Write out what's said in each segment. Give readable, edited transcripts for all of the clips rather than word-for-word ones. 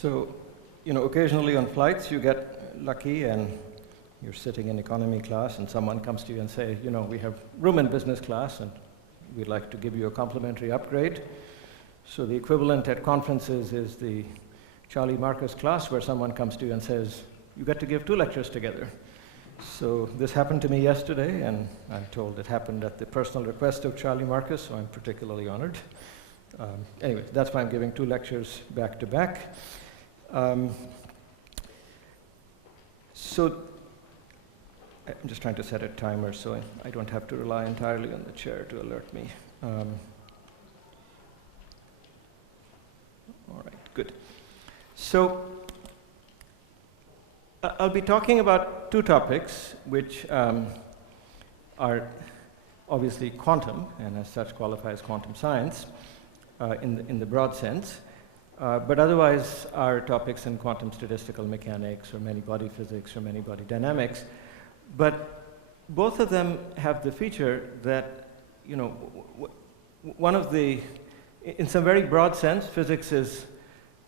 So, occasionally on flights you get lucky and you're sitting in economy class and someone comes to you and say, we have room in business class and we'd like to give you a complimentary upgrade. So the equivalent at conferences is the Charlie Marcus class where someone comes to you and says, you get to give 2 lectures together. So this happened to me yesterday, and I'm told it happened at the personal request of Charlie Marcus, so I'm particularly honored. Anyway, that's why I'm giving 2 lectures back to back. So I'm just trying to set a timer so I don't have to rely entirely on the chair to alert me. All right, good. So I'll be talking about 2 topics which are obviously quantum, and as such qualify as quantum science in the broad sense, but otherwise are topics in quantum statistical mechanics or many-body physics or many-body dynamics. But both of them have the feature that, one of the, in some very broad sense, physics is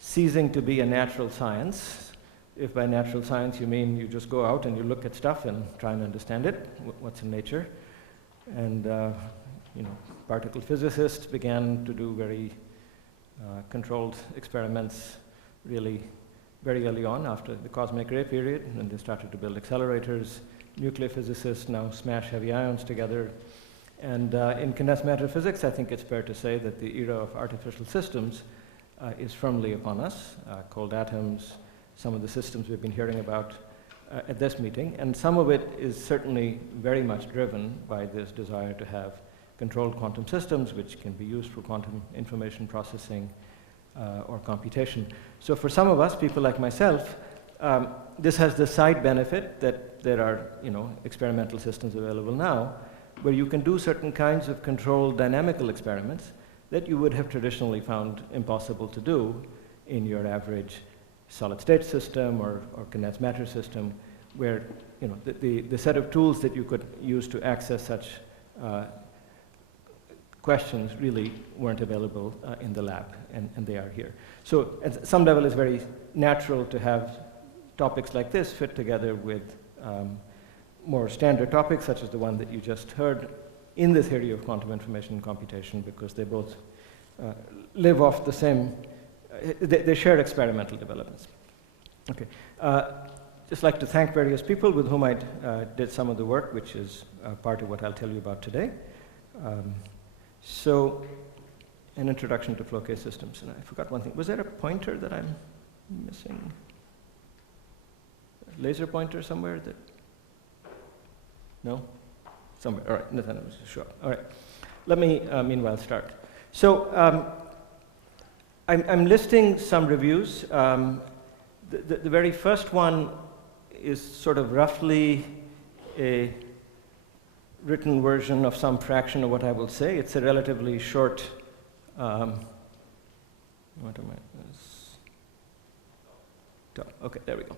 ceasing to be a natural science. If by natural science you mean you just go out and you look at stuff and try and understand it, what's in nature. And particle physicists began to do very controlled experiments really very early on after the cosmic ray period, and they started to build accelerators. Nuclear physicists now smash heavy ions together. And in condensed matter physics, I think it's fair to say that the era of artificial systems is firmly upon us. Cold atoms, some of the systems we've been hearing about at this meeting, and some of it is certainly very much driven by this desire to have controlled quantum systems which can be used for quantum information processing or computation. So for some of us, people like myself, this has the side benefit that there are experimental systems available now where you can do certain kinds of controlled dynamical experiments that you would have traditionally found impossible to do in your average solid-state system or condensed matter system, where the set of tools that you could use to access such questions really weren't available in the lab, and they are here. So at some level it's very natural to have topics like this fit together with more standard topics, such as the one that you just heard, in the theory of quantum information and computation, because they both live off the same, they share experimental developments. Okay. Just like to thank various people with whom I did some of the work, which is part of what I'll tell you about today. So, an introduction to Floquet systems, and I forgot one thing. Was there a pointer that I'm missing? A laser pointer somewhere that? No? Somewhere. All right, Nathaniel was sure. All right. Let me, meanwhile, start. So, I'm listing some reviews. The very first one is sort of roughly a written version of some fraction of what I will say. It's a relatively short, what am I? Okay, there we go.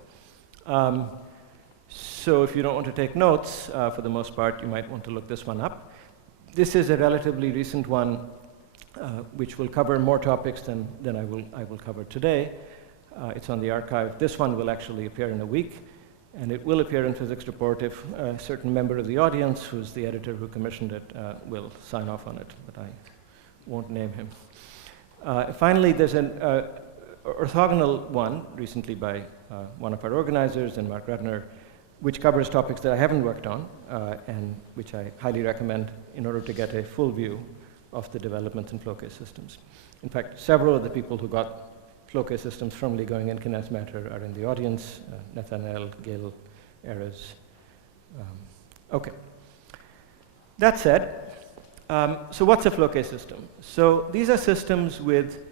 So if you don't want to take notes, for the most part, you might want to look this one up. This is a relatively recent one, which will cover more topics than I will cover today. It's on the archive. This one will actually appear in a week, and it will appear in Physics Report if a certain member of the audience, who's the editor who commissioned it, will sign off on it, but I won't name him. Finally, there's an orthogonal one recently by one of our organizers, and Mark Rudner, which covers topics that I haven't worked on, and which I highly recommend in order to get a full view of the developments in Floquet systems. In fact, several of the people who got Floquet systems firmly going in condensed matter are in the audience, Nathaniel, Gil, Erez. Okay. That said, so what's a Floquet system? So these are systems with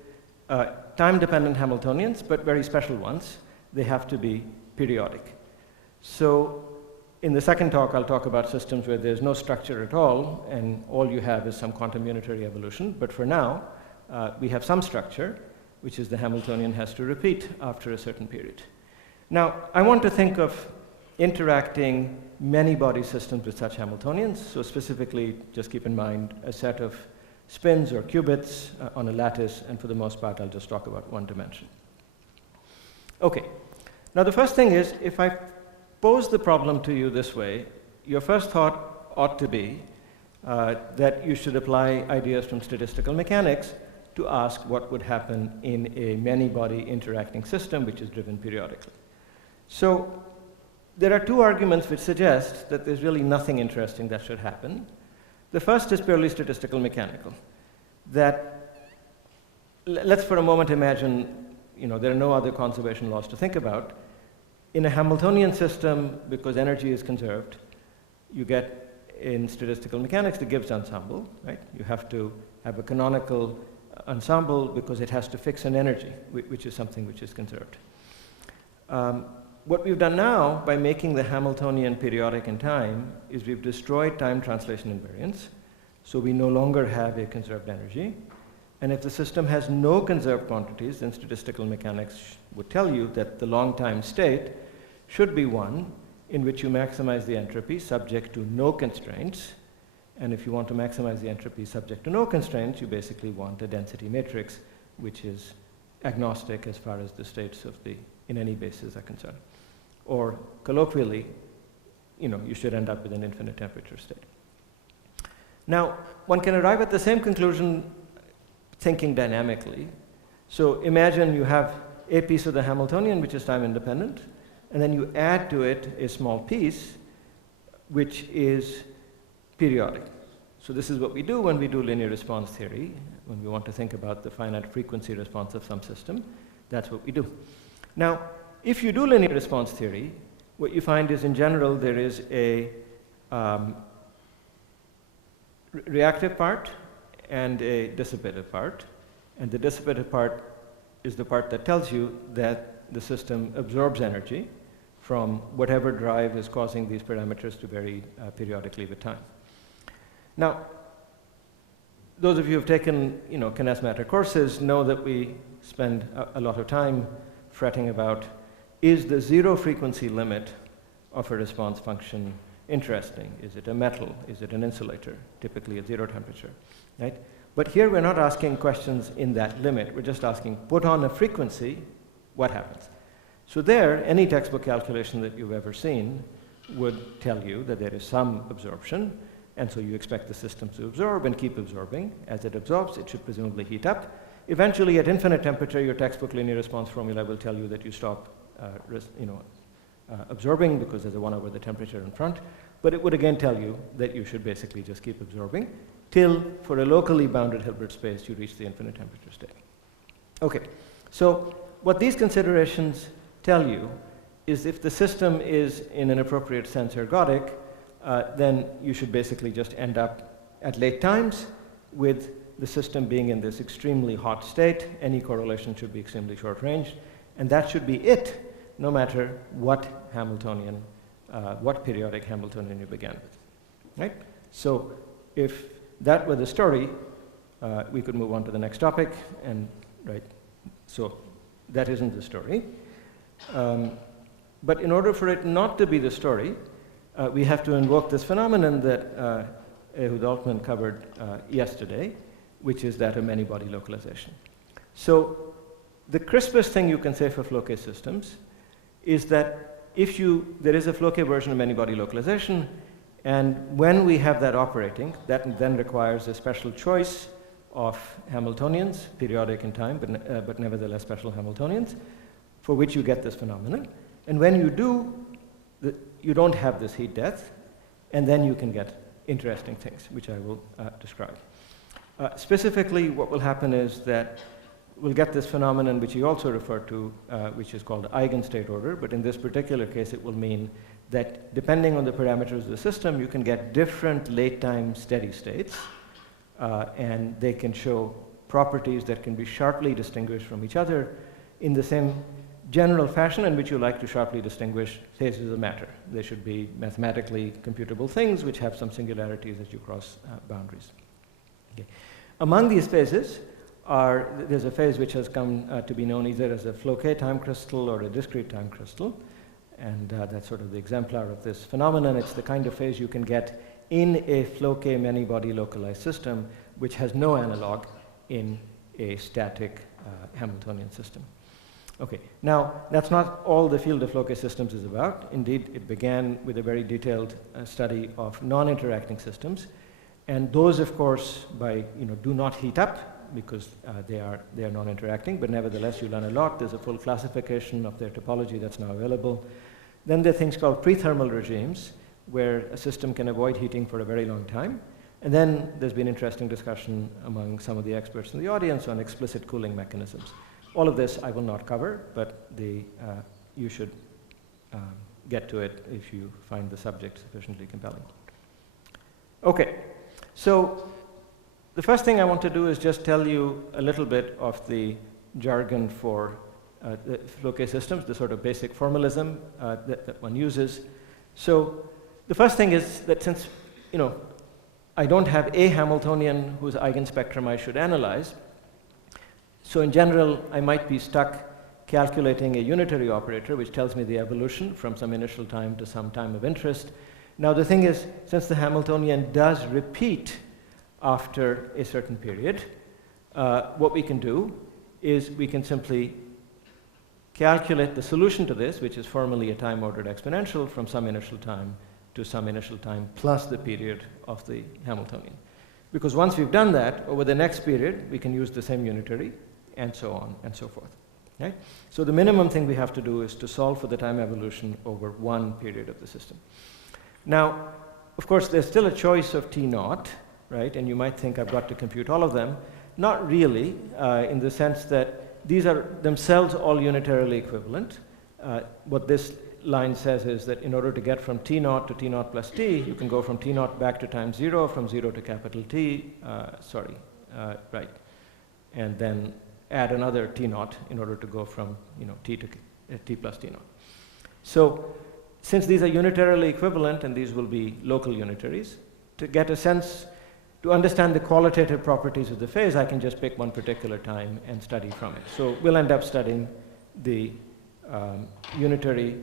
time-dependent Hamiltonians, but very special ones. They have to be periodic. So in the second talk, I'll talk about systems where there's no structure at all, and all you have is some quantum unitary evolution. But for now, we have some structure, which is the Hamiltonian has to repeat after a certain period. Now, I want to think of interacting many-body systems with such Hamiltonians. So specifically, just keep in mind a set of spins or qubits on a lattice, and for the most part, I'll just talk about one dimension. Okay. Now the first thing is, if I pose the problem to you this way, your first thought ought to be that you should apply ideas from statistical mechanics to ask what would happen in a many-body interacting system which is driven periodically. So there are two arguments which suggest that there's really nothing interesting that should happen. The first is purely statistical mechanical. That let's for a moment imagine, there are no other conservation laws to think about. In a Hamiltonian system, because energy is conserved, you get in statistical mechanics the Gibbs ensemble, right? You have to have a canonical ensemble because it has to fix an energy, which is something which is conserved. What we've done now by making the Hamiltonian periodic in time is we've destroyed time translation invariance, so we no longer have a conserved energy. And if the system has no conserved quantities, then statistical mechanics would tell you that the long-time state should be one in which you maximize the entropy subject to no constraints. And if you want to maximize the entropy subject to no constraints, you basically want a density matrix which is agnostic as far as the states of the in any basis are concerned. Or colloquially, you should end up with an infinite temperature state. Now, one can arrive at the same conclusion thinking dynamically. So imagine you have a piece of the Hamiltonian which is time independent, and then you add to it a small piece which is periodic. So this is what we do when we do linear response theory, when we want to think about the finite frequency response of some system. That's what we do. Now, if you do linear response theory, what you find is in general there is a reactive part and a dissipative part. And the dissipative part is the part that tells you that the system absorbs energy from whatever drive is causing these parameters to vary periodically with time. Now, those of you who have taken condensed matter courses know that we spend a lot of time fretting about, is the zero frequency limit of a response function interesting? Is it a metal? Is it an insulator? Typically at zero temperature, right? But here we're not asking questions in that limit. We're just asking, put on a frequency, what happens? So there, any textbook calculation that you've ever seen would tell you that there is some absorption, and so you expect the system to absorb and keep absorbing. As it absorbs, it should presumably heat up. Eventually, at infinite temperature, your textbook linear response formula will tell you that you stop absorbing because there's a 1 over the temperature in front. But it would again tell you that you should basically just keep absorbing till, for a locally bounded Hilbert space, you reach the infinite temperature state. Okay, so what these considerations tell you is if the system is, in an appropriate sense, ergodic, then you should basically just end up at late times with the system being in this extremely hot state. Any correlation should be extremely short-ranged, and that should be it, no matter what Hamiltonian, what periodic Hamiltonian you began with, right? So if that were the story, we could move on to the next topic, and right, so that isn't the story. But in order for it not to be the story, we have to invoke this phenomenon that Ehud Altman covered yesterday, which is that of many-body localization. So the crispest thing you can say for Floquet systems is that there is a Floquet version of many-body localization, and when we have that operating, that then requires a special choice of Hamiltonians, periodic in time, but nevertheless special Hamiltonians, for which you get this phenomenon. And when you do, you don't have this heat death, and then you can get interesting things, which I will describe. Specifically, what will happen is that we'll get this phenomenon, which you also refer to, which is called eigenstate order, but in this particular case, it will mean that depending on the parameters of the system, you can get different late-time steady states, and they can show properties that can be sharply distinguished from each other in the same general fashion in which you like to sharply distinguish phases of matter. They should be mathematically computable things which have some singularities as you cross boundaries. Okay. Among these phases there's a phase which has come to be known either as a Floquet time crystal or a discrete time crystal, and that's sort of the exemplar of this phenomenon. It's the kind of phase you can get in a Floquet many-body localized system which has no analog in a static Hamiltonian system. Okay, now that's not all the field of Floquet systems is about. Indeed, it began with a very detailed study of non-interacting systems. And those, of course, do not heat up because they are non-interacting, but nevertheless you learn a lot. There's a full classification of their topology that's now available. Then there are things called pre-thermal regimes, where a system can avoid heating for a very long time. And then there's been interesting discussion among some of the experts in the audience on explicit cooling mechanisms. All of this I will not cover, but you should get to it if you find the subject sufficiently compelling. Okay, so the first thing I want to do is just tell you a little bit of the jargon for the Floquet systems, the sort of basic formalism that one uses. So the first thing is that since I don't have a Hamiltonian whose eigenspectrum I should analyze, so in general, I might be stuck calculating a unitary operator, which tells me the evolution from some initial time to some time of interest. Now, the thing is, since the Hamiltonian does repeat after a certain period, what we can do is we can simply calculate the solution to this, which is formally a time-ordered exponential from some initial time to some initial time plus the period of the Hamiltonian. Because once we've done that, over the next period, we can use the same unitary, and so on and so forth. Right? So the minimum thing we have to do is to solve for the time evolution over one period of the system. Now, of course, there's still a choice of T naught, right? And you might think I've got to compute all of them. Not really, in the sense that these are themselves all unitarily equivalent. What this line says is that in order to get from T naught to T naught plus T, you can go from T naught back to time 0, from 0 to capital T, right. And then add another T naught in order to go from T to T plus T naught. So since these are unitarily equivalent, and these will be local unitaries, to get a sense, to understand the qualitative properties of the phase, I can just pick one particular time and study from it. So we'll end up studying the unitary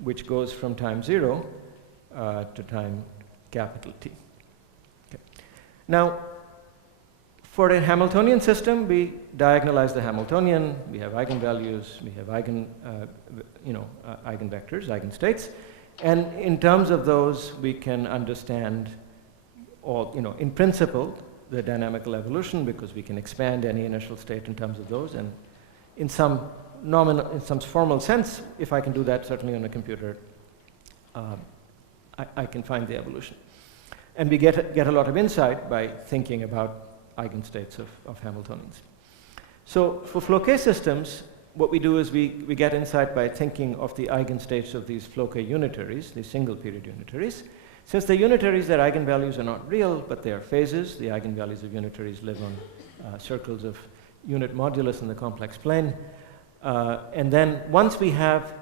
which goes from time 0 to time capital T. Okay. Now, for a Hamiltonian system, we diagonalize the Hamiltonian. We have eigenvalues. We have eigenvectors, eigenstates, and in terms of those, we can understand all, in principle, the dynamical evolution because we can expand any initial state in terms of those, and in some formal sense, if I can do that, certainly on a computer, I can find the evolution, and we get a lot of insight by thinking about eigenstates of Hamiltonians. So for Floquet systems, what we do is we get insight by thinking of the eigenstates of these Floquet unitaries, these single period unitaries. Since they're unitaries, their eigenvalues are not real, but they are phases. The eigenvalues of unitaries live on circles of unit modulus in the complex plane. And then once we have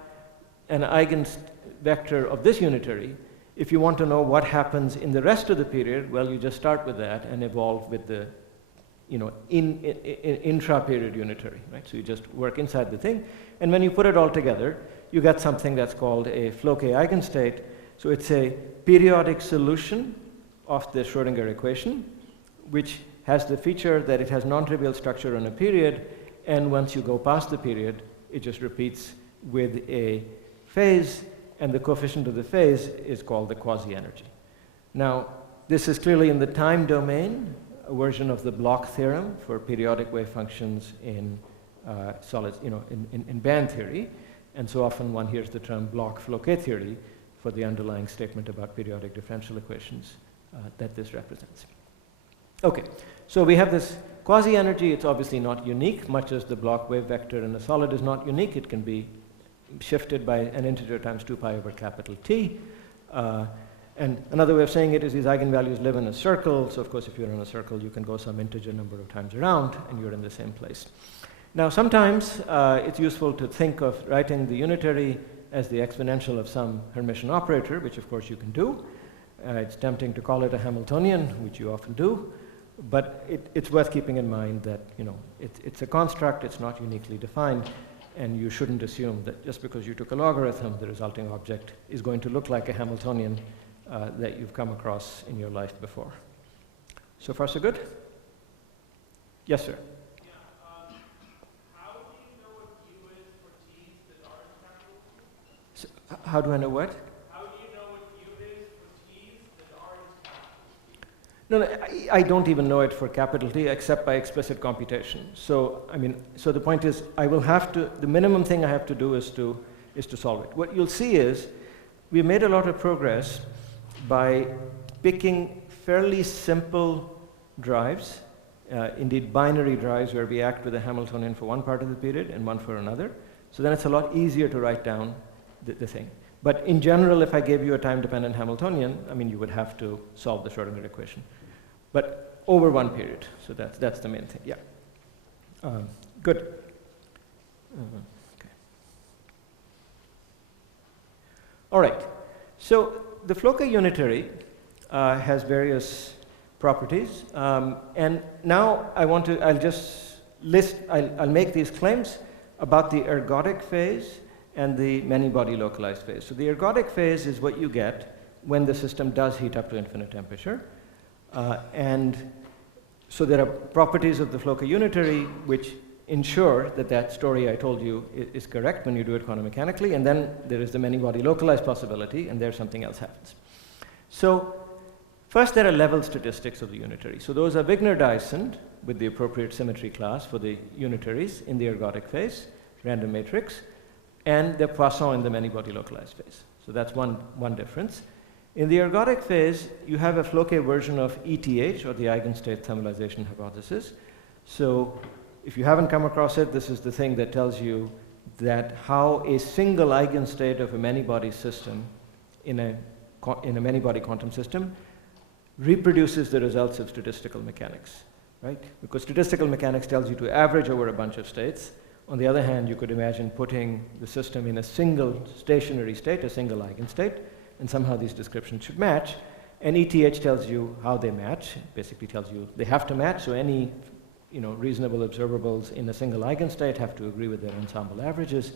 an eigenvector of this unitary, if you want to know what happens in the rest of the period, well, you just start with that and evolve with the intra-period unitary, right? So you just work inside the thing, and when you put it all together, you get something that's called a Floquet eigenstate. So it's a periodic solution of the Schrödinger equation, which has the feature that it has non-trivial structure on a period, and once you go past the period, it just repeats with a phase, and the coefficient of the phase is called the quasi-energy. Now, this is clearly in the time domain, a version of the Bloch theorem for periodic wave functions in solids, in band theory, and so often one hears the term Bloch-Floquet theory for the underlying statement about periodic differential equations that this represents. Okay, so we have this quasi-energy. It's obviously not unique, much as the Bloch wave vector in a solid is not unique. It can be shifted by an integer times 2 pi over capital T. And another way of saying it is these eigenvalues live in a circle. So of course, if you're in a circle, you can go some integer number of times around, and you're in the same place. Now, sometimes it's useful to think of writing the unitary as the exponential of some Hermitian operator, which of course you can do. It's tempting to call it a Hamiltonian, which you often do. But it's worth keeping in mind that it's a construct, it's not uniquely defined, and you shouldn't assume that just because you took a logarithm, the resulting object is going to look like a Hamiltonian that you've come across in your life before. So far, so good? Yes, sir? Yeah, how do you know what U is for How do I know what? How do you know what U is for T's that R is capital? No, I don't even know it for capital T except by explicit computation. So, I mean, so the point is, I will have to, the minimum thing I have to do is to solve it. What you'll see is, we made a lot of progress by picking fairly simple drives, indeed binary drives where we act with a Hamiltonian for one part of the period and one for another. So then it's a lot easier to write down the thing. But in general, if I gave you a time-dependent Hamiltonian, I mean, you would have to solve the Schrodinger equation. But over one period. So that's the main thing. Yeah. Good. Okay. All right. So the Floquet unitary has various properties. And now I'll just list, I'll make these claims about the ergodic phase and the many-body localized phase. So the ergodic phase is what you get when the system does heat up to infinite temperature. And so there are properties of the Floquet unitary which ensure that that story I told you is correct when you do it quantum mechanically. And then there is the many-body localized possibility, and there something else happens. So first, there are level statistics of the unitary. So those are Wigner-Dyson with the appropriate symmetry class for the unitaries in the ergodic phase, random matrix, and they're Poisson in the many-body localized phase. So that's one difference. In the ergodic phase, you have a Floquet version of ETH, or the Eigenstate thermalization hypothesis. So if you haven't come across it, this is the thing that tells you that how a single eigenstate of a many-body system in a many-body quantum system reproduces the results of statistical mechanics, right? Because statistical mechanics tells you to average over a bunch of states. On the other hand, you could imagine putting the system in a single stationary state, a single eigenstate, and somehow these descriptions should match. And ETH tells you how they match. It basically tells you they have to match, so any reasonable observables in a single eigenstate have to agree with their ensemble averages.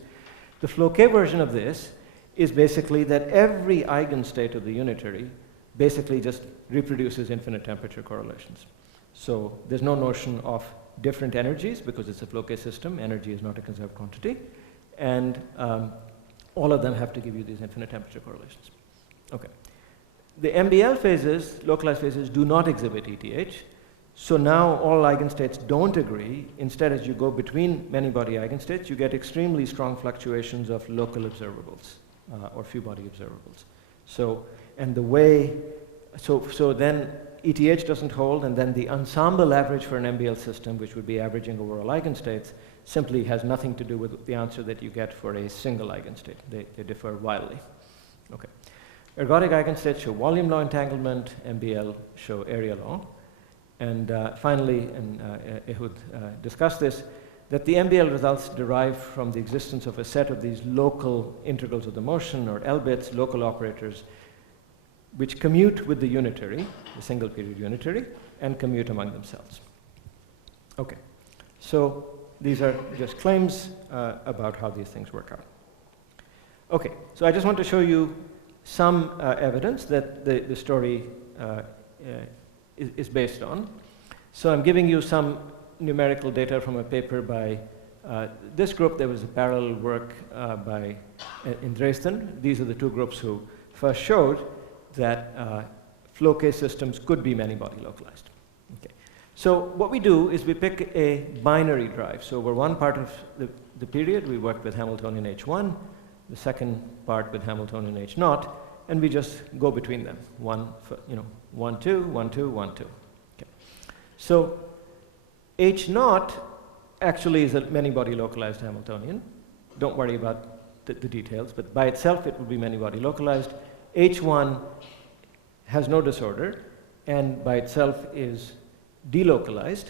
The Floquet version of this is basically that every eigenstate of the unitary basically just reproduces infinite temperature correlations. So there's no notion of different energies because it's a Floquet system. Energy is not a conserved quantity. And all of them have to give you these infinite temperature correlations. Okay. The MBL phases, localized phases, do not exhibit ETH. So now all eigenstates don't agree. Instead, as you go between many-body eigenstates, you get extremely strong fluctuations of local observables or few-body observables. So, and the way, so then ETH doesn't hold, and then the ensemble average for an MBL system, which would be averaging over all eigenstates, simply has nothing to do with the answer that you get for a single eigenstate. They differ wildly. Okay. Ergodic eigenstates show volume law entanglement, MBL show area law. And finally, and Ehud discussed this, that the MBL results derive from the existence of a set of these local integrals of the motion, or L-bits, local operators, which commute with the unitary, the single period unitary, and commute among themselves. Okay, so these are just claims about how these things work out. Okay, so I just want to show you some evidence that the story is based on. So I'm giving you some numerical data from a paper by this group. There was a parallel work in Dresden. These are the two groups who first showed that Floquet systems could be many-body localized. Okay. So what we do is we pick a binary drive. So over one part of the period, we worked with Hamiltonian H1, the second part with Hamiltonian H0, and we just go between them. 1, 2, 1, 2, 1, 2. Okay. So H0 actually is a many-body localized Hamiltonian. Don't worry about the details, but by itself it would be many-body localized. H1 has no disorder, and by itself is delocalized.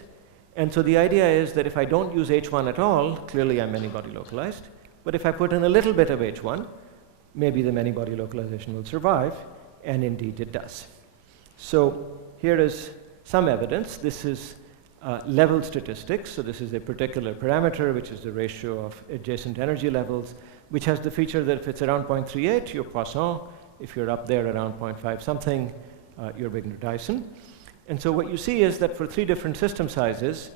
And so the idea is that if I don't use H1 at all, clearly I'm many-body localized. But if I put in a little bit of H1, maybe the many-body localization will survive, and indeed it does. So here is some evidence. This is level statistics. So this is a particular parameter, which is the ratio of adjacent energy levels, which has the feature that if it's around 0.38, you're Poisson. If you're up there around 0.5 something, you're Wigner-Dyson. And so what you see is that for 3 different system sizes,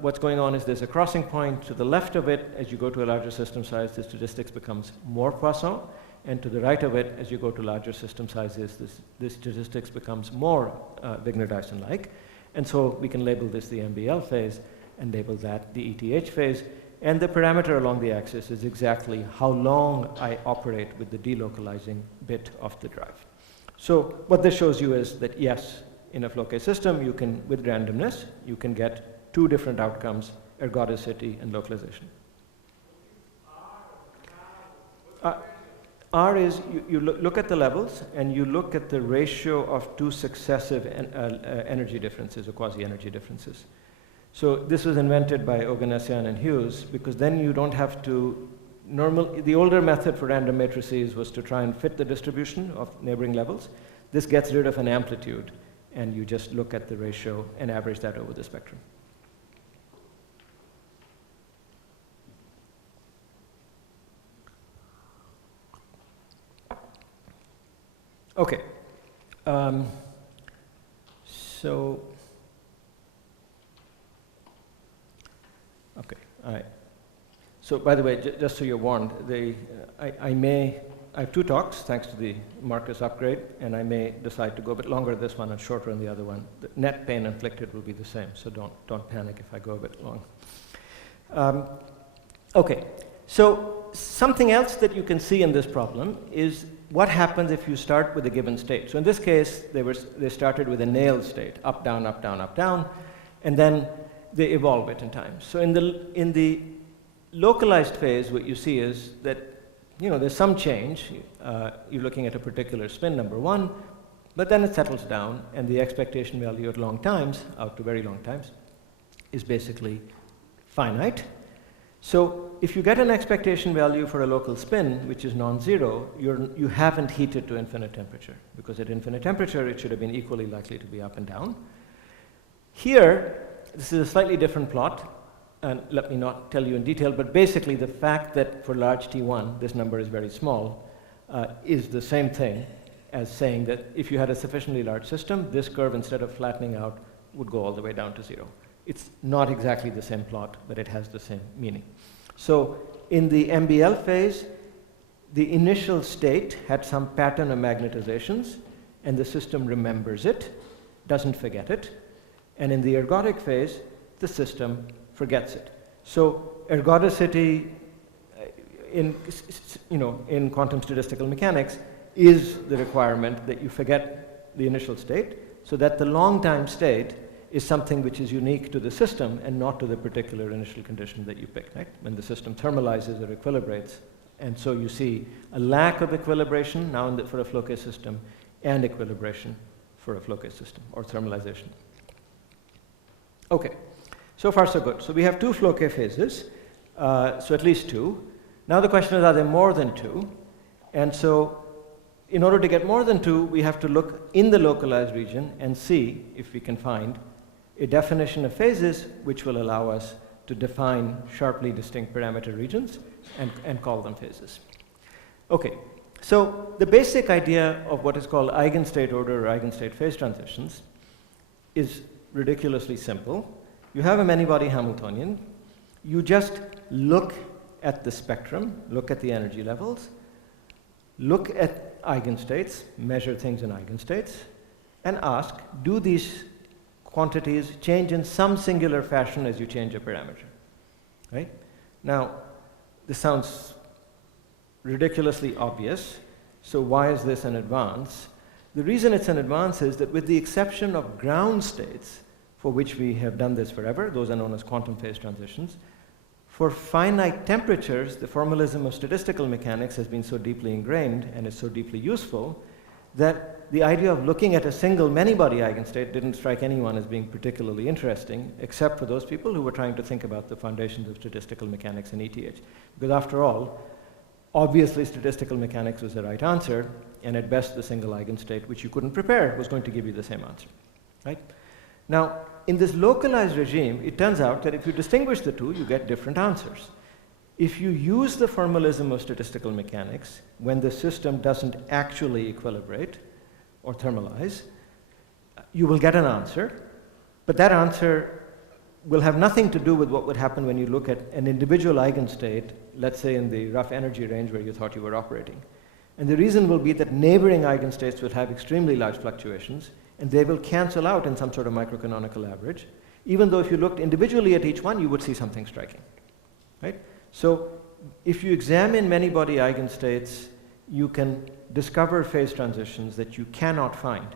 what's going on is there's a crossing point to the left of it. As you go to a larger system size, the statistics becomes more Poisson. And to the right of it, as you go to larger system sizes, this statistics becomes more Wigner-Dyson-like. And so we can label this the MBL phase and label that the ETH phase. And the parameter along the axis is exactly how long I operate with the delocalizing bit of the drive. So what this shows you is that yes, in a Floquet system, you can, with randomness, you can get two different outcomes, ergodicity and localization. R is, you look at the levels and you look at the ratio of two successive energy differences or quasi-energy differences. So this was invented by Oganessian and Hughes because then you don't have to, the older method for random matrices was to try and fit the distribution of neighboring levels. This gets rid of an amplitude and you just look at the ratio and average that over the spectrum. Okay. So by the way, just so you're warned, I have two talks thanks to the Marcus upgrade, and I may decide to go a bit longer this one and shorter on the other one. The net pain inflicted will be the same, so don't panic if I go a bit long. Okay, so something else that you can see in this problem is what happens if you start with a given state. So in this case, they started with a nail state, up, down, up, down, up, down, and then they evolve it in time. So in the localized phase, what you see is that there's some change. You're looking at a particular spin, number one, but then it settles down, and the expectation value at long times, out to very long times, is basically finite. So if you get an expectation value for a local spin, which is non-zero, you haven't heated to infinite temperature, because at infinite temperature, it should have been equally likely to be up and down. Here, this is a slightly different plot, and let me not tell you in detail, but basically the fact that for large T1, this number is very small, is the same thing as saying that if you had a sufficiently large system, this curve, instead of flattening out, would go all the way down to zero. It's not exactly the same plot, but it has the same meaning. So in the MBL phase, the initial state had some pattern of magnetizations, and the system remembers it, doesn't forget it. And in the ergodic phase, the system forgets it. So ergodicity in quantum statistical mechanics is the requirement that you forget the initial state, so that the long time state is something which is unique to the system and not to the particular initial condition that you picked, right? When the system thermalizes or equilibrates. And so you see a lack of equilibration now for a Floquet system and equilibration for a Floquet system, or thermalization. Okay, so far so good. So we have two Floquet phases, so at least two. Now the question is, are there more than two? And so in order to get more than two, we have to look in the localized region and see if we can find a definition of phases which will allow us to define sharply distinct parameter regions and call them phases. Okay, so the basic idea of what is called eigenstate order or eigenstate phase transitions is ridiculously simple. You have a many-body Hamiltonian. You just look at the spectrum, look at the energy levels, look at eigenstates, measure things in eigenstates, and ask, do these quantities change in some singular fashion as you change a parameter, right? Now, this sounds ridiculously obvious, so why is this an advance? The reason it's an advance is that with the exception of ground states, for which we have done this forever, those are known as quantum phase transitions, for finite temperatures, the formalism of statistical mechanics has been so deeply ingrained and is so deeply useful that the idea of looking at a single many-body eigenstate didn't strike anyone as being particularly interesting, except for those people who were trying to think about the foundations of statistical mechanics in ETH. Because after all, obviously statistical mechanics was the right answer, and at best the single eigenstate, which you couldn't prepare, was going to give you the same answer, right? Now, in this localized regime, it turns out that if you distinguish the two, you get different answers. If you use the formalism of statistical mechanics when the system doesn't actually equilibrate or thermalize, you will get an answer, but that answer will have nothing to do with what would happen when you look at an individual eigenstate, let's say in the rough energy range where you thought you were operating. And the reason will be that neighboring eigenstates will have extremely large fluctuations, and they will cancel out in some sort of microcanonical average, even though if you looked individually at each one, you would see something striking, right? So if you examine many-body eigenstates, you can discover phase transitions that you cannot find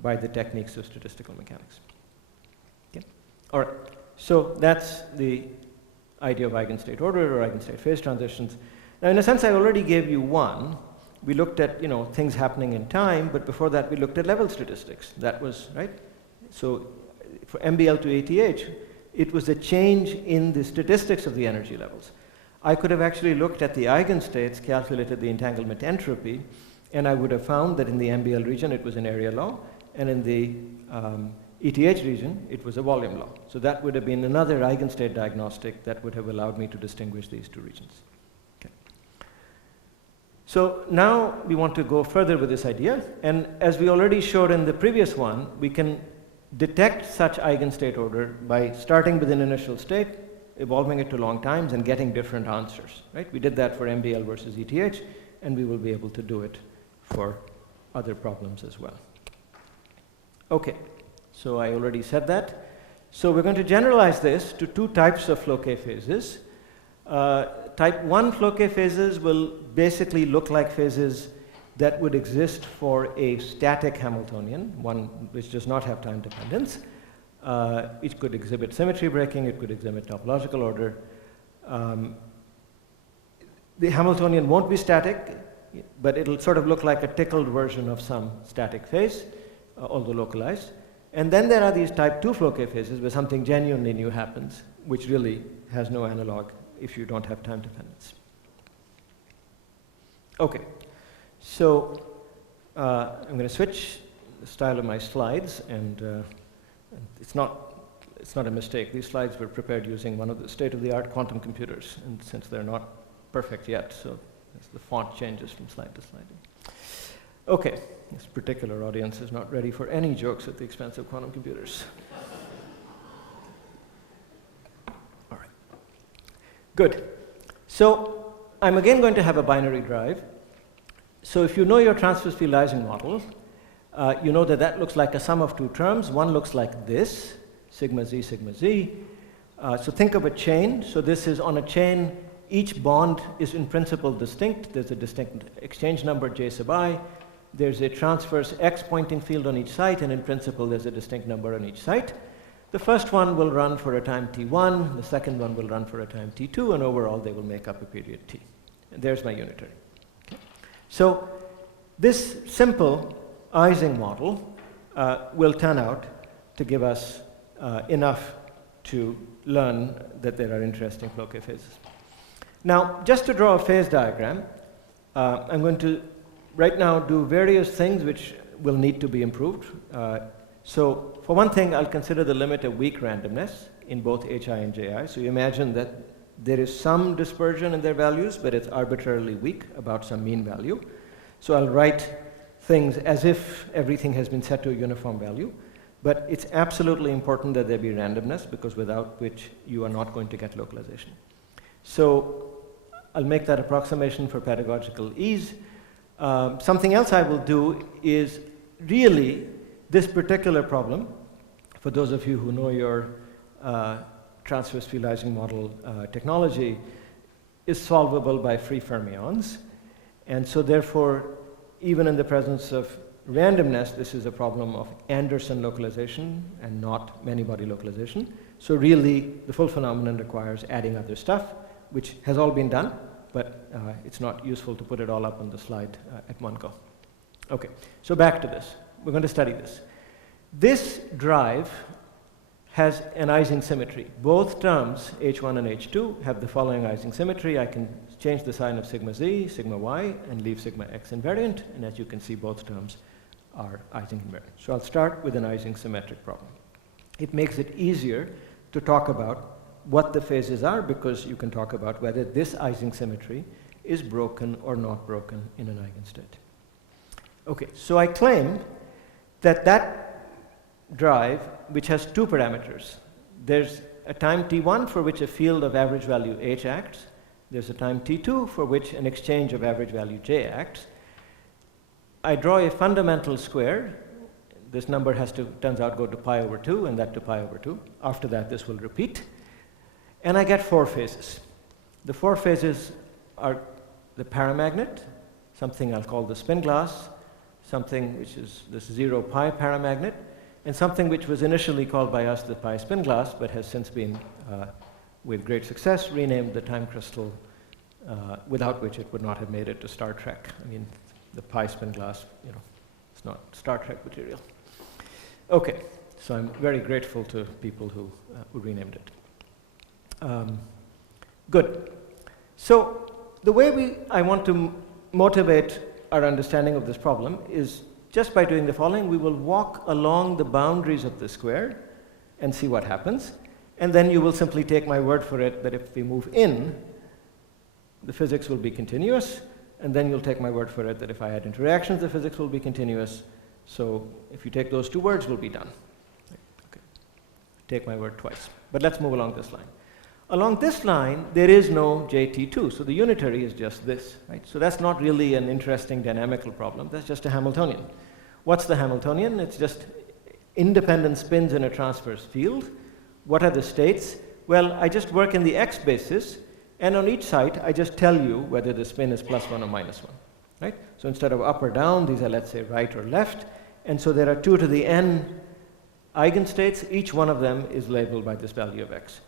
by the techniques of statistical mechanics. Okay? All right, so that's the idea of eigenstate order or eigenstate phase transitions. Now, in a sense, I already gave you one. We looked at, things happening in time, but before that, we looked at level statistics. That was, right? So for MBL to ATH, it was a change in the statistics of the energy levels. I could have actually looked at the eigenstates, calculated the entanglement entropy, and I would have found that in the MBL region, it was an area law, and in the ETH region, it was a volume law. So that would have been another eigenstate diagnostic that would have allowed me to distinguish these two regions. Okay. So now we want to go further with this idea, and as we already showed in the previous one, we can detect such eigenstate order by starting with an initial state, evolving it to long times, and getting different answers, right? We did that for MBL versus ETH, and we will be able to do it for other problems as well. Okay, so I already said that. So we're going to generalize this to two types of Floquet phases. Type 1 Floquet phases will basically look like phases that would exist for a static Hamiltonian, one which does not have time dependence. It could exhibit symmetry breaking, it could exhibit topological order. The Hamiltonian won't be static, but it'll sort of look like a tickled version of some static phase, although localized. And then there are these type 2 Floquet phases where something genuinely new happens, which really has no analog if you don't have time dependence. Okay, so I'm going to switch the style of my slides, and it's not a mistake. These slides were prepared using one of the state-of-the-art quantum computers, and since they're not perfect yet, so the font changes from slide to slide. Okay, this particular audience is not ready for any jokes at the expense of quantum computers. All right, good. So I'm again going to have a binary drive. So if you know your transverse field Ising model, you know that that looks like a sum of two terms. One looks like this, sigma z, sigma z. So think of a chain. So this is on a chain. Each bond is in principle distinct. There's a distinct exchange number, j sub I. There's a transverse x pointing field on each site, and in principle, there's a distinct number on each site. The first one will run for a time t1. The second one will run for a time t2, and overall, they will make up a period t. And there's my unitary. Okay. So this simple Ising model will turn out to give us enough to learn that there are interesting Floquet phases. Now, just to draw a phase diagram, I'm going to right now do various things which will need to be improved. So for one thing, I'll consider the limit of weak randomness in both hi and ji. So you imagine that there is some dispersion in their values, but it's arbitrarily weak about some mean value. So I'll write things as if everything has been set to a uniform value. But it's absolutely important that there be randomness, because without which you are not going to get localization. So I'll make that approximation for pedagogical ease. Something else I will do is really this particular problem, for those of you who know your transverse field Ising model technology, is solvable by free fermions. And so therefore, even in the presence of randomness, this is a problem of Anderson localization and not many-body localization. So really, the full phenomenon requires adding other stuff, which has all been done, but it's not useful to put it all up on the slide at one go. Okay, so back to this. We're going to study this. This drive has an Ising symmetry. Both terms, H1 and H2, have the following Ising symmetry. I can change the sign of sigma z, sigma y, and leave sigma x invariant, and as you can see, both terms are Ising invariant. So I'll start with an Ising symmetric problem. It makes it easier to talk about what the phases are, because you can talk about whether this Ising symmetry is broken or not broken in an eigenstate. Okay, so I claim that that drive, which has two parameters, there's a time t1 for which a field of average value h acts, there's a time t2 for which an exchange of average value j acts, I draw a fundamental square. This number turns out, go to pi over 2, and that to pi over 2. After that, this will repeat. And I get 4 phases. The 4 phases are the paramagnet, something I'll call the spin glass, something which is this 0 pi paramagnet, and something which was initially called by us the pi spin glass, but has since been, with great success, renamed the time crystal, without which it would not have made it to Star Trek. I mean, the pi spin glass, it's not Star Trek material. Okay, so I'm very grateful to people who renamed it. Good. So the way I want to motivate our understanding of this problem is just by doing the following. We will walk along the boundaries of the square and see what happens. And then you will simply take my word for it that if we move in, the physics will be continuous. And then you'll take my word for it that if I add interactions, the physics will be continuous. So if you take those 2 words, we'll be done. Okay. Take my word twice. But let's move along this line. Along this line, there is no JT2, so the unitary is just this, right? So that's not really an interesting dynamical problem. That's just a Hamiltonian. What's the Hamiltonian? It's just independent spins in a transverse field. What are the states? Well, I just work in the x basis, and on each side, I just tell you whether the spin is +1 or -1, right? So instead of up or down, these are, let's say, right or left. And so there are 2 to the n eigenstates. Each one of them is labeled by this value of x.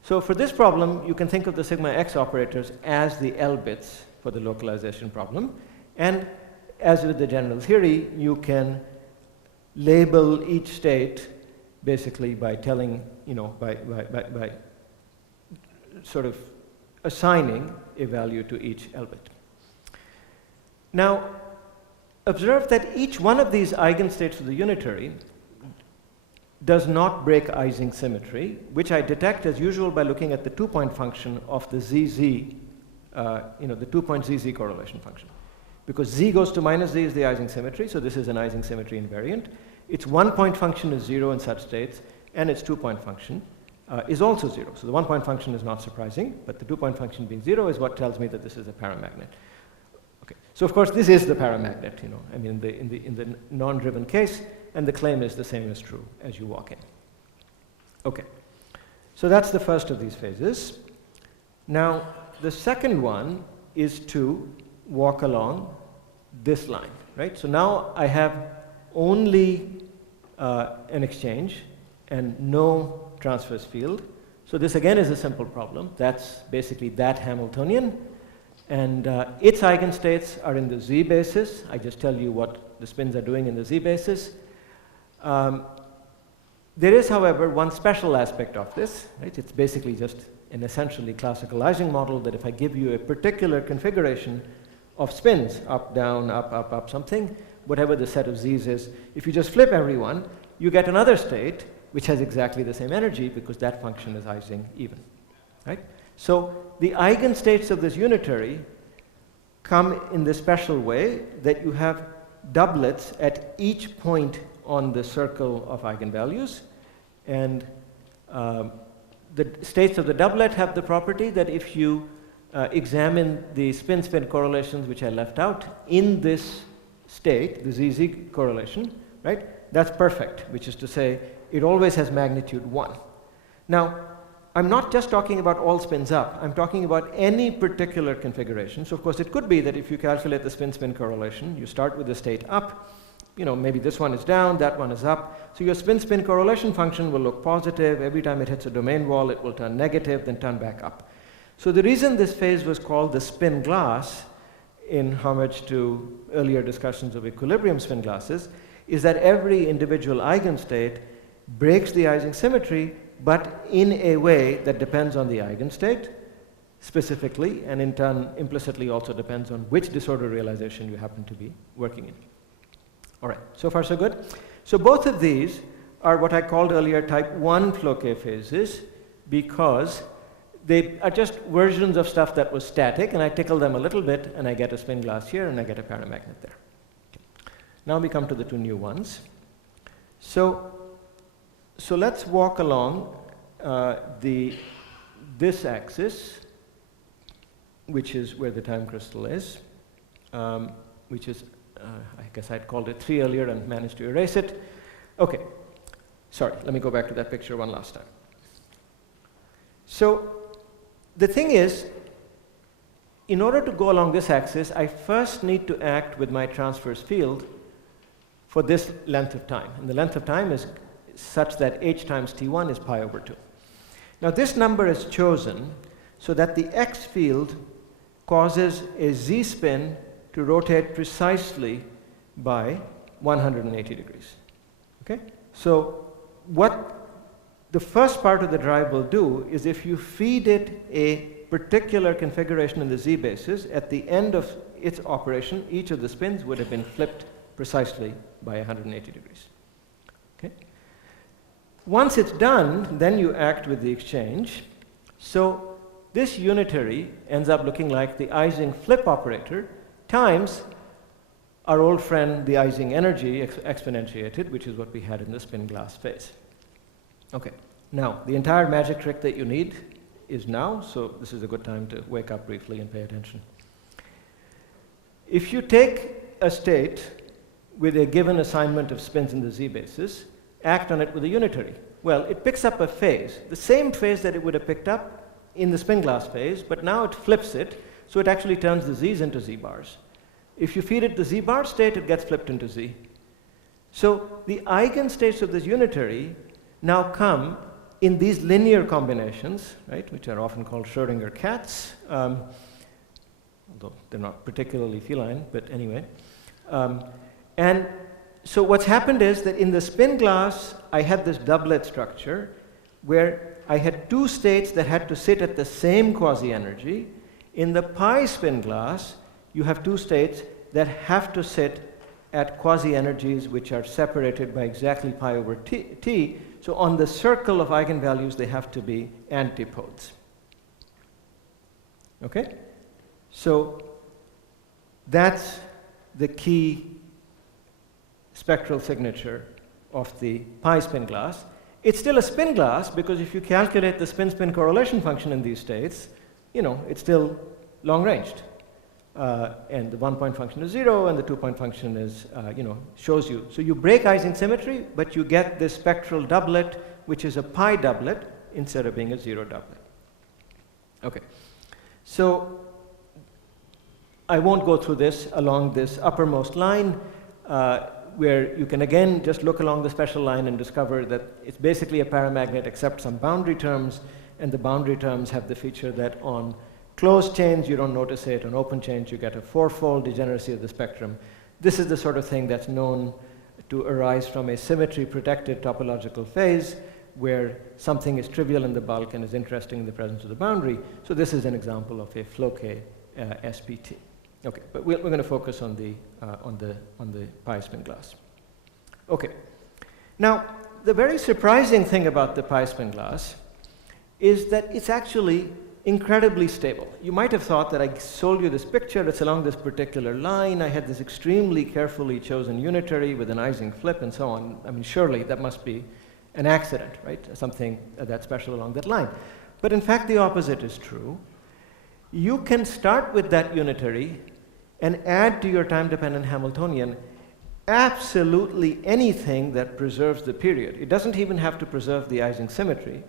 So for this problem, you can think of the sigma x operators as the L bits for the localization problem. And as with the general theory, you can label each state basically by telling, by sort of assigning a value to each L bit. Now, observe that each one of these eigenstates of the unitary does not break Ising symmetry, which I detect as usual by looking at the 2-point function of the ZZ, the 2-point ZZ correlation function. Because Z goes to -Z is the Ising symmetry, so this is an Ising symmetry invariant. Its 1-point function is 0 in such states, and its 2-point function is also 0. So the 1-point function is not surprising, but the 2-point function being 0 is what tells me that this is a paramagnet. Okay. So of course this is the paramagnet, I mean in the non-driven case, and the claim is the same as true as you walk in. Okay. So that's the first of these phases. Now the second one is to walk along this line, right? So now I have only an exchange and no transverse field. So this again is a simple problem. That's basically that Hamiltonian. And its eigenstates are in the Z basis. I just tell you what the spins are doing in the Z basis. There is, however, one special aspect of this, right? It's basically just an essentially classical Ising model that if I give you a particular configuration of spins, up, down, up, something, whatever the set of Z's is, if you just flip every one, you get another state which has exactly the same energy because that function is Ising even, right? So the eigenstates of this unitary come in this special way that you have doublets at each point on the circle of eigenvalues, and the states of the doublet have the property that if you examine the spin-spin correlations which I left out in this state, the ZZ correlation, right? That's perfect, which is to say it always has magnitude 1. Now, I'm not just talking about all spins up. I'm talking about any particular configuration. So of course it could be that if you calculate the spin-spin correlation, you start with the state up, maybe this one is down, that one is up. So your spin-spin correlation function will look positive. Every time it hits a domain wall, it will turn negative, then turn back up. So the reason this phase was called the spin glass, in homage to earlier discussions of equilibrium spin glasses, is that every individual eigenstate breaks the Ising symmetry, but in a way that depends on the eigenstate specifically, and in turn implicitly also depends on which disorder realization you happen to be working in. All right, so far so good. So both of these are what I called earlier type 1 Floquet phases because they are just versions of stuff that was static, and I tickle them a little bit, and I get a spin glass here, and I get a paramagnet there. Okay. Now we come to the 2 new ones. So let's walk along this axis, which is where the time crystal is, which is I guess I'd called it 3 earlier and managed to erase it. Okay, sorry, let me go back to that picture one last time. So the thing is, in order to go along this axis, I first need to act with my transverse field for this length of time. And the length of time is such that h times t1 is pi over 2. Now this number is chosen so that the x field causes a z spin to rotate precisely by 180 degrees. Okay? So what the first part of the drive will do is, if you feed it a particular configuration in the z basis, at the end of its operation, each of the spins would have been flipped precisely by 180 degrees. Okay? Once it's done, then you act with the exchange. So this unitary ends up looking like the Ising flip operator times our old friend, the Ising energy exponentiated, which is what we had in the spin glass phase. Okay, now the entire magic trick that you need is now, so this is a good time to wake up briefly and pay attention. If you take a state with a given assignment of spins in the z basis, act on it with a unitary. Well, it picks up a phase, the same phase that it would have picked up in the spin glass phase, but now it flips it, so it actually turns the z's into z bars. If you feed it the z bar state, it gets flipped into z. So the eigenstates of this unitary now come in these linear combinations, right, which are often called Schrödinger cats, although they're not particularly feline, but anyway. And so what's happened is that in the spin glass, I had this doublet structure where I had 2 states that had to sit at the same quasi-energy. In the pi spin glass, you have 2 states that have to sit at quasi-energies which are separated by exactly pi over t. So on the circle of eigenvalues, they have to be antipodes. Okay? So that's the key spectral signature of the pi spin glass. It's still a spin glass because if you calculate the spin-spin correlation function in these states, you know, it's still long-ranged. And the 1-point function is 0, and the 2-point function is, shows you. So you break Ising symmetry, but you get this spectral doublet, which is a pi doublet instead of being a 0 doublet. Okay. So I won't go through this along this uppermost line, where you can again just look along the special line and discover that it's basically a paramagnet except some boundary terms, and the boundary terms have the feature that on closed chains, you don't notice it. On open chains, you get a 4-fold degeneracy of the spectrum. This is the sort of thing that's known to arise from a symmetry-protected topological phase where something is trivial in the bulk and is interesting in the presence of the boundary. So this is an example of a Floquet SPT. Okay, but we're going to focus on the pi spin glass. Okay. Now, the very surprising thing about the pi spin glass is that it's actually incredibly stable. You might have thought that I sold you this picture, it's along this particular line, I had this extremely carefully chosen unitary with an Ising flip and so on. I mean, surely that must be an accident, right? Something that's special along that line. But in fact, the opposite is true. You can start with that unitary and add to your time-dependent Hamiltonian absolutely anything that preserves the period. It doesn't even have to preserve the Ising symmetry.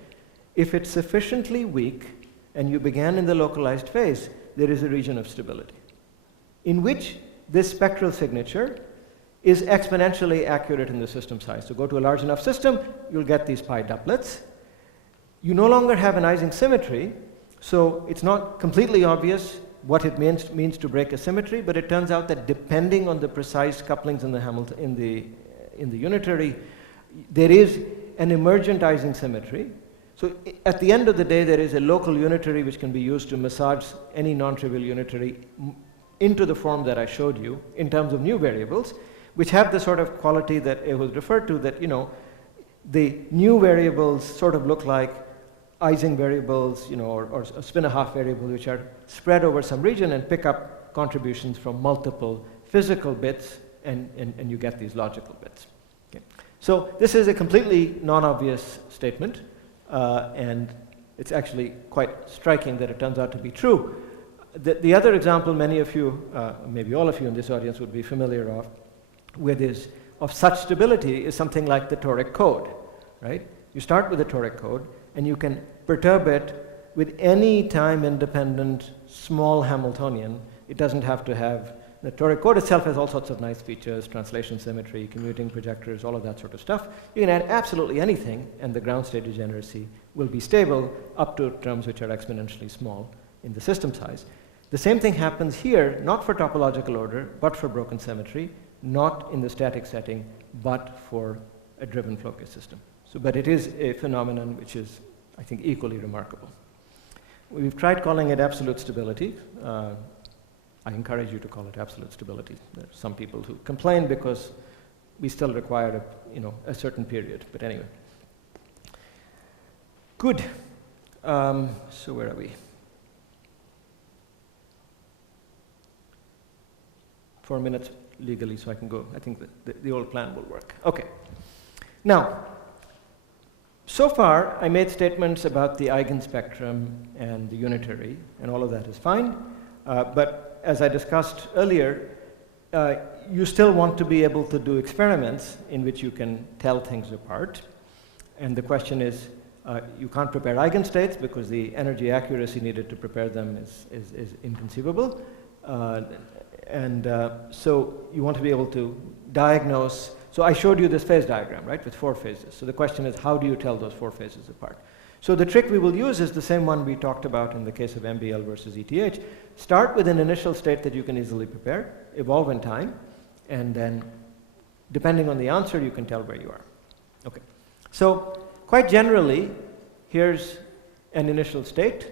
If it's sufficiently weak, and you began in the localized phase, there is a region of stability in which this spectral signature is exponentially accurate in the system size. So go to a large enough system, you'll get these pi doublets. You no longer have an Ising symmetry, so it's not completely obvious what it means to break a symmetry, but it turns out that depending on the precise couplings in the unitary, there is an emergent Ising symmetry. So at the end of the day, there is a local unitary which can be used to massage any non-trivial unitary into the form that I showed you in terms of new variables, which have the sort of quality that Ehud referred to, that, you know, the new variables sort of look like Ising variables, you know, or a spin-a-half variable, which are spread over some region and pick up contributions from multiple physical bits, and you get these logical bits. Okay. So this is a completely non-obvious statement. And it's actually quite striking that it turns out to be true. The other example many of you, maybe all of you in this audience would be familiar with is of such stability is something like the toric code, right? You start with a toric code and you can perturb it with any time-independent small Hamiltonian. It doesn't have to have, the toric code itself has all sorts of nice features, translation symmetry, commuting projectors, all of that sort of stuff. You can add absolutely anything and the ground state degeneracy will be stable up to terms which are exponentially small in the system size. The same thing happens here, not for topological order, but for broken symmetry, not in the static setting, but for a driven Floquet system. So, but it is a phenomenon which is, I think, equally remarkable. We've tried calling it absolute stability. I encourage you to call it absolute stability. There are some people who complain because we still require a certain period, but anyway. Good. So where are we? 4 minutes legally, so I can go. I think the old plan will work. Okay. Now, so far, I made statements about the eigenspectrum and the unitary, and all of that is fine. But as I discussed earlier, you still want to be able to do experiments in which you can tell things apart. And the question is, you can't prepare eigenstates because the energy accuracy needed to prepare them is inconceivable. So you want to be able to diagnose. So I showed you this phase diagram, right, with 4 phases. So the question is, how do you tell those 4 phases apart? So the trick we will use is the same one we talked about in the case of MBL versus ETH. Start with an initial state that you can easily prepare, evolve in time, and then depending on the answer, you can tell where you are. Okay. So quite generally, here's an initial state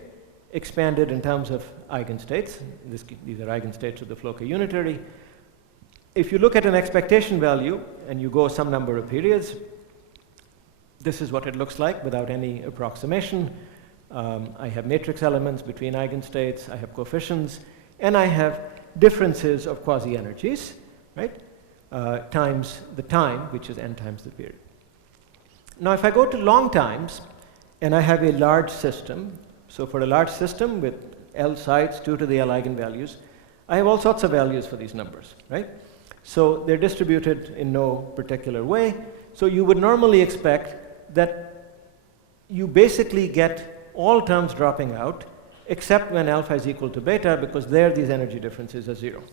expanded in terms of eigenstates. These are eigenstates of the Floquet unitary. If you look at an expectation value and you go some number of periods, this is what it looks like without any approximation. I have matrix elements between eigenstates, I have coefficients, and I have differences of quasi-energies, right? Times the time, which is n times the period. Now, if I go to long times, and I have a large system, so for a large system with L sites, 2 to the L eigenvalues, I have all sorts of values for these numbers, right? So they're distributed in no particular way. So you would normally expect that you basically get all terms dropping out, except when alpha is equal to beta, because there these energy differences are 0.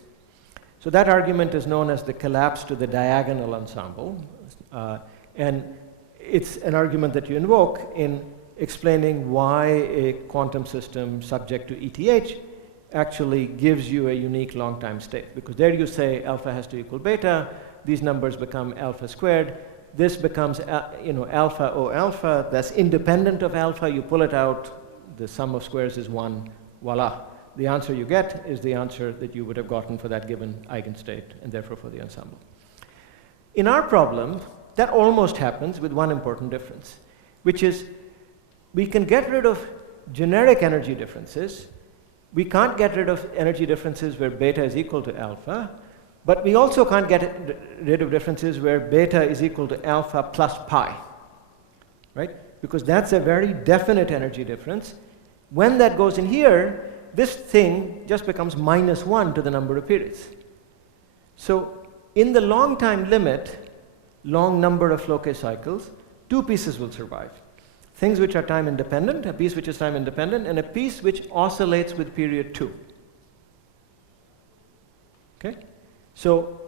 So that argument is known as the collapse to the diagonal ensemble. And it's an argument that you invoke in explaining why a quantum system subject to ETH actually gives you a unique long-time state. Because there you say alpha has to equal beta, these numbers become alpha squared, this becomes alpha O alpha, that's independent of alpha, you pull it out, the sum of squares is 1, voila. The answer you get is the answer that you would have gotten for that given eigenstate, and therefore for the ensemble. In our problem, that almost happens with one important difference, which is we can get rid of generic energy differences. We can't get rid of energy differences where beta is equal to alpha, but we also can't get rid of differences where beta is equal to alpha plus pi, right? Because that's a very definite energy difference. When that goes in here, this thing just becomes -1 to the number of periods. So in the long time limit, long number of Floquet cycles, 2 pieces will survive. Things which are time independent, a piece which is time independent, and a piece which oscillates with period 2. Okay? So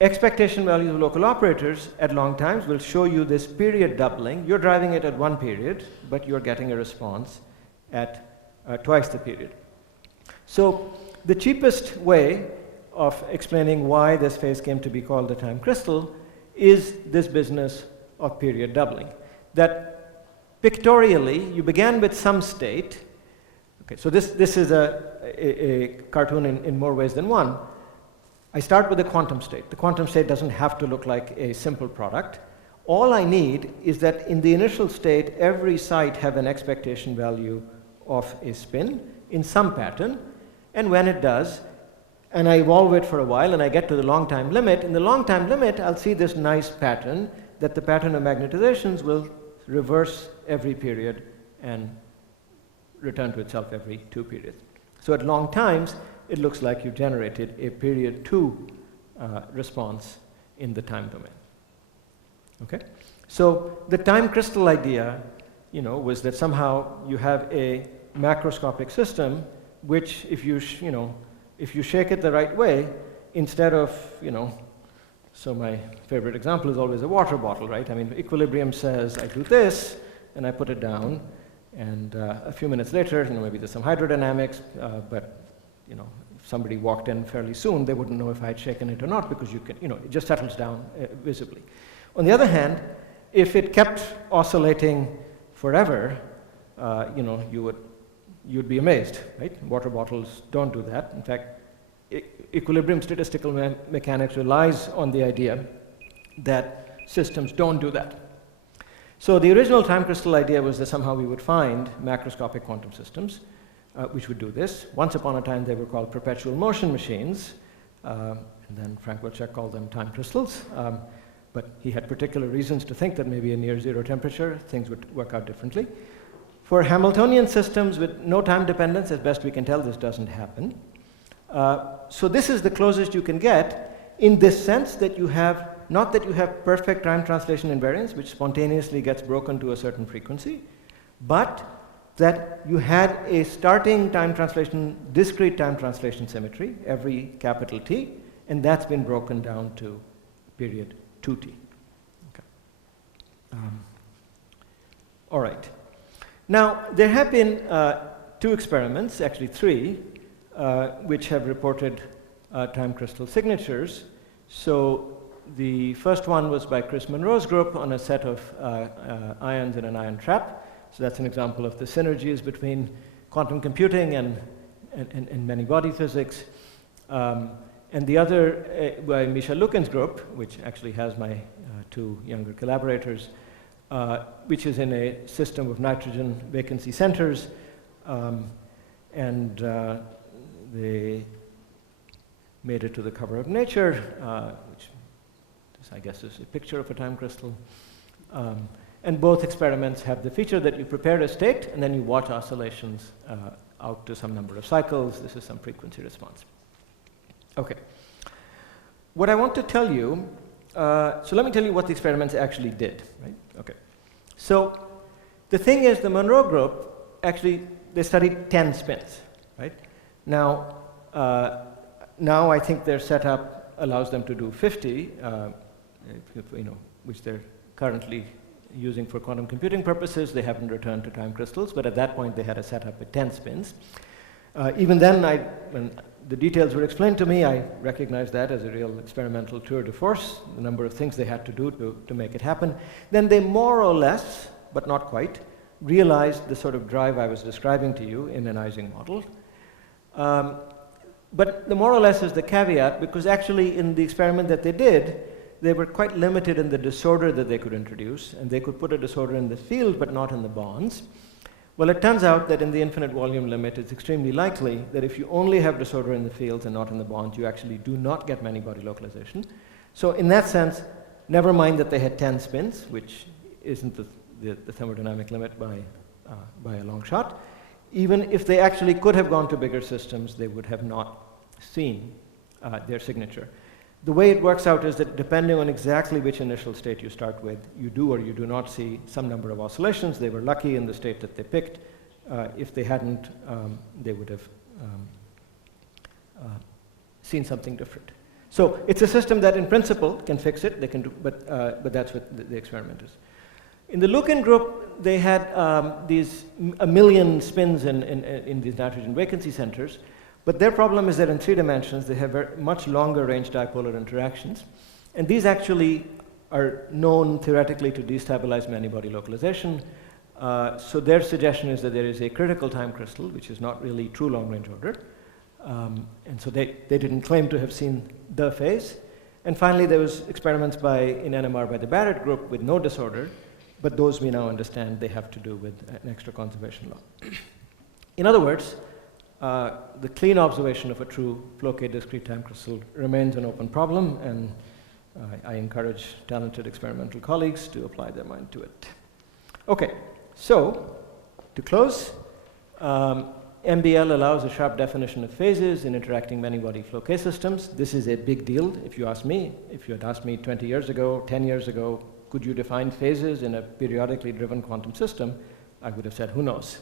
expectation values of local operators at long times will show you this period doubling. You're driving it at 1 period, but you're getting a response at twice the period. So the cheapest way of explaining why this phase came to be called the time crystal is this business of period doubling. That pictorially, you began with some state. Okay, so this is a cartoon in more ways than one. I start with a quantum state. The quantum state doesn't have to look like a simple product. All I need is that in the initial state, every site have an expectation value of a spin in some pattern. And when it does, and I evolve it for a while, and I get to the long time limit, in the long time limit, I'll see this nice pattern that the pattern of magnetizations will reverse every period and return to itself every 2 periods. So at long times, it looks like you generated a period 2 response in the time domain. Okay? So the time crystal idea, was that somehow you have a macroscopic system which, if you shake it the right way, instead of, so my favorite example is always a water bottle, right? I mean, equilibrium says I do this, and I put it down, and a few minutes later, maybe there's some hydrodynamics, but, if somebody walked in fairly soon, they wouldn't know if I had shaken it or not, because it just settles down visibly. On the other hand, if it kept oscillating forever, you'd be amazed, right? Water bottles don't do that. In fact, equilibrium statistical mechanics relies on the idea that systems don't do that. So the original time crystal idea was that somehow we would find macroscopic quantum systems which would do this. Once upon a time, they were called perpetual motion machines, and then Frank Wilczek called them time crystals. But he had particular reasons to think that maybe at near zero temperature, things would work out differently. For Hamiltonian systems with no time dependence, as best we can tell, this doesn't happen. So this is the closest you can get in this sense that you have, not that you have perfect time translation invariance, which spontaneously gets broken to a certain frequency, but that you had a starting time translation, discrete time translation symmetry, every capital T, and that's been broken down to period 2T. Okay. All right. Now, there have been 2 experiments, actually 3, which have reported time crystal signatures. So the first one was by Chris Monroe's group on a set of ions in an ion trap. So that's an example of the synergies between quantum computing and many-body physics. And the other by Misha Lukin's group, which actually has my 2 younger collaborators, which is in a system of nitrogen vacancy centers. And they made it to the cover of Nature, which I guess is a picture of a time crystal. And both experiments have the feature that you prepare a state, and then you watch oscillations out to some number of cycles. This is some frequency response. Okay. What I want to tell you, so let me tell you what the experiments actually did, right? Okay. So the thing is, the Monroe group, actually, they studied 10 spins, right? Now I think their setup allows them to do 50, which they're currently using for quantum computing purposes. They haven't returned to time crystals, but at that point they had a setup with 10 spins. Even then, when the details were explained to me, I recognized that as a real experimental tour de force, the number of things they had to do to make it happen. Then they more or less, but not quite, realized the sort of drive I was describing to you in an Ising model. But the more or less is the caveat, because actually in the experiment that they did, they were quite limited in the disorder that they could introduce, and they could put a disorder in the field but not in the bonds. Well, it turns out that in the infinite volume limit, it's extremely likely that if you only have disorder in the fields and not in the bonds, you actually do not get many-body localization. So in that sense, never mind that they had 10 spins, which isn't the thermodynamic limit by a long shot. Even if they actually could have gone to bigger systems, they would have not seen their signature. The way it works out is that depending on exactly which initial state you start with, you do or you do not see some number of oscillations. They were lucky in the state that they picked. If they hadn't, they would have seen something different. So it's a system that in principle can fix it, they can do, but that's what the experiment is. In the Lukin group, they had a million spins in these nitrogen vacancy centers. But their problem is that in 3 dimensions, they have much longer range dipolar interactions. And these actually are known theoretically to destabilize many-body localization. So their suggestion is that there is a critical time crystal, which is not really true long-range order. And so they didn't claim to have seen the phase. And finally, there was experiments in NMR by the Barrett group with no disorder. But those we now understand they have to do with an extra conservation law. In other words, the clean observation of a true Floquet discrete time crystal remains an open problem, and I encourage talented experimental colleagues to apply their mind to it. Okay, so to close, MBL allows a sharp definition of phases in interacting many-body Floquet systems. This is a big deal, if you ask me. If you had asked me 20 years ago, 10 years ago, could you define phases in a periodically driven quantum system, I would have said, who knows,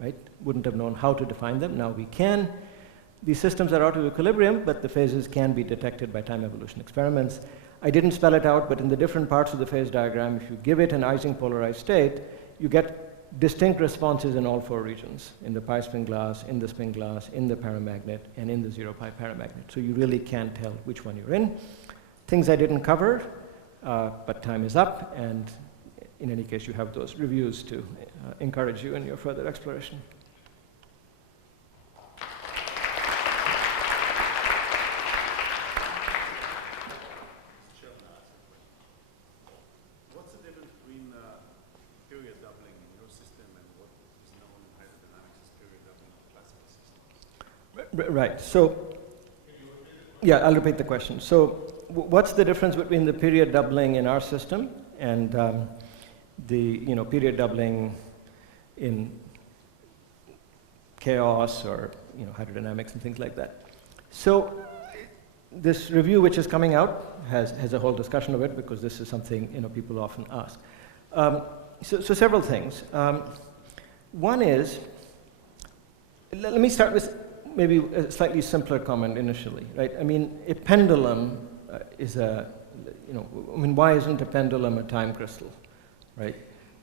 right? Wouldn't have known how to define them. Now we can. These systems are out of equilibrium, but the phases can be detected by time evolution experiments. I didn't spell it out, but in the different parts of the phase diagram, if you give it an Ising polarized state, you get distinct responses in all 4 regions, in the pi spin glass, in the spin glass, in the paramagnet, and in the 0 pi paramagnet. So you really can't tell which one you're in. Things I didn't cover, but time is up, and in any case, you have those reviews to encourage you in your further exploration. What's the difference between period doubling in your system and what is known in hydrodynamics as period doubling in classical systems? Right. So, yeah, I'll repeat the question. So, what's the difference between the period doubling in our system and the period doubling in chaos or hydrodynamics and things like that? So, this review, which is coming out, has a whole discussion of it because this is something people often ask. So several things. One is, let me start with maybe a slightly simpler comment initially, right? I mean, a pendulum is why isn't a pendulum a time crystal, right?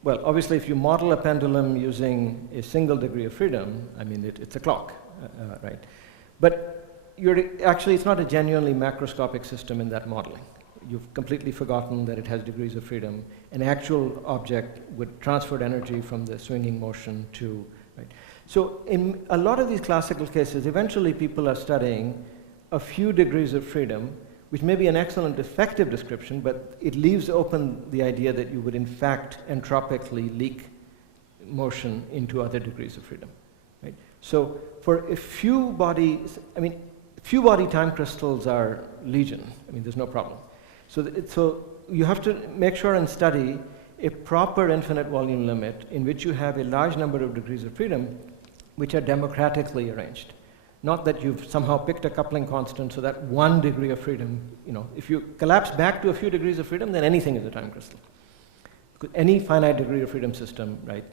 Well, obviously, if you model a pendulum using a single degree of freedom, I mean, it's a clock, right? But it's not a genuinely macroscopic system in that modeling. You've completely forgotten that it has degrees of freedom. An actual object with transferred energy from the swinging motion to, right? So in a lot of these classical cases, eventually people are studying a few degrees of freedom, which may be an excellent effective description, but it leaves open the idea that you would in fact entropically leak motion into other degrees of freedom, right? So for a few bodies, few body time crystals are legion. There's no problem. So you have to make sure and study a proper infinite volume limit in which you have a large number of degrees of freedom which are democratically arranged. Not that you've somehow picked a coupling constant so that 1 degree of freedom, if you collapse back to a few degrees of freedom, then anything is a time crystal. Any finite degree of freedom system, right,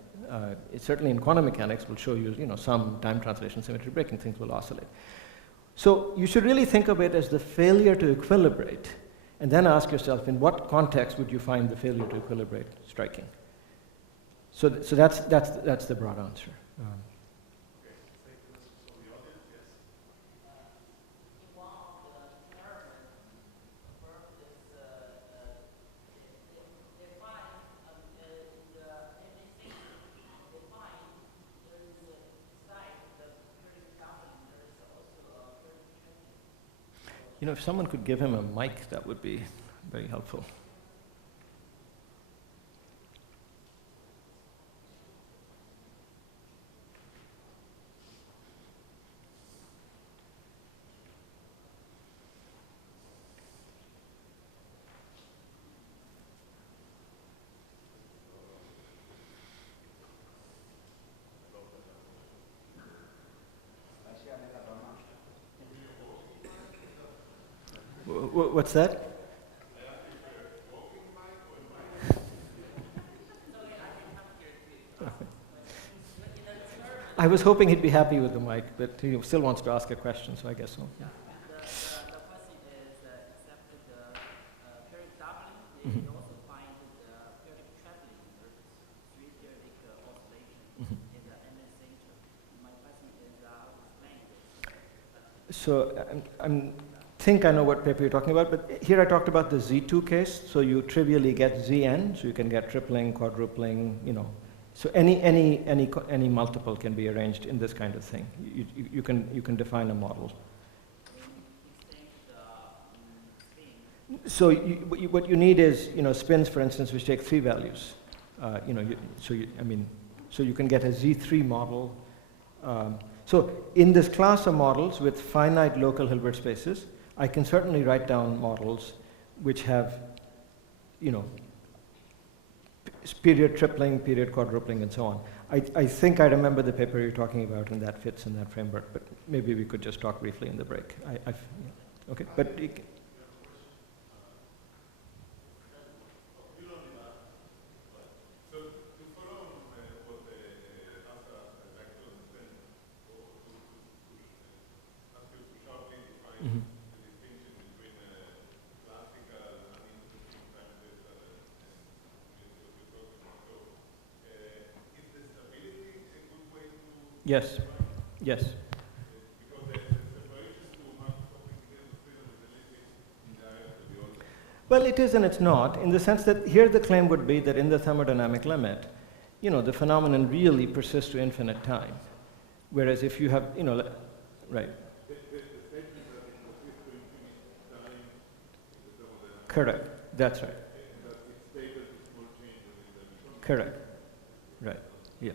certainly in quantum mechanics will show you, some time translation symmetry breaking, things will oscillate. So you should really think of it as the failure to equilibrate, and then ask yourself, in what context would you find the failure to equilibrate striking? So that's the broad answer. If someone could give him a mic, that would be very helpful. What's that? I was hoping he'd be happy with the mic, but he still wants to ask a question, so I guess so. Yeah. The question is, except the period doubling, you also find the periodic traveling, there's 3 periodic oscillations in the MS center. My question is, how to explain this? So I think I know what paper you're talking about, but here I talked about the Z2 case, so you trivially get Zn, so you can get tripling, quadrupling, So any multiple can be arranged in this kind of thing. You can define a model. So what you need is spins, for instance, which take 3 values. So you can get a Z3 model. So in this class of models with finite local Hilbert spaces, I can certainly write down models which have, period tripling, period quadrupling, and so on. I think I remember the paper you're talking about, and that fits in that framework, but maybe we could just talk briefly in the break. Yeah. Okay, but mhm. Yes, yes. Well, it is and it's not, in the sense that here the claim would be that in the thermodynamic limit, you know, the phenomenon really persists to infinite time. Whereas if you have, you know, right. Correct, that's right. Correct, right, yeah.